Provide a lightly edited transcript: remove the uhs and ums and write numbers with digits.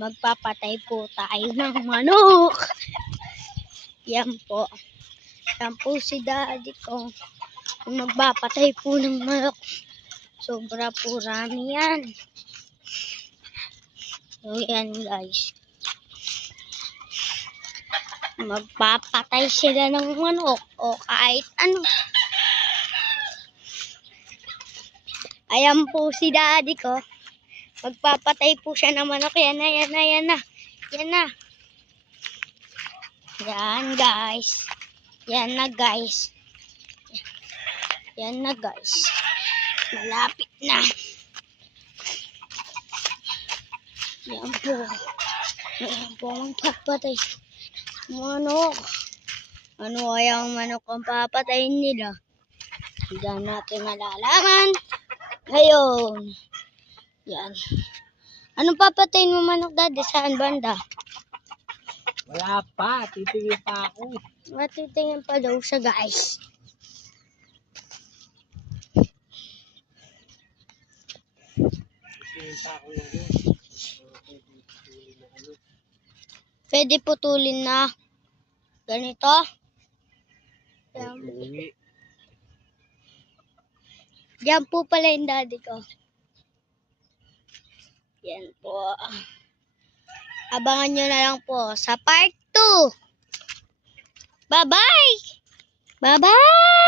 magpapatay po tayo ng manok. Yan po. Yan po si daddy ko. Magpapatay po ng manok. Sobra po rami yan. So yan guys. Magpapatay sila ng manok o kahit ano. Ayan po si daddy ko. Magpapatay po siya ng manok. Yan na. Yan na. Yan guys. Yan na guys. Yan na guys. Malapit na. Yan po. Yan po ang papatay. Manok. Ano kaya ang manok ang papatayin nila? Diyan natin malalaman. Ngayon. Yan. Anong papatayin mo manok daddy? Saan banda? Wala pa. Titingin pa ako. Matitingin pa daw siya guys. Titingin pa ako lang yun. Pwede putulin na. Ganito. Yan. Yan po pala yung daddy ko. Yan po. Abangan nyo na lang po sa part 2. Bye-bye! Bye-bye!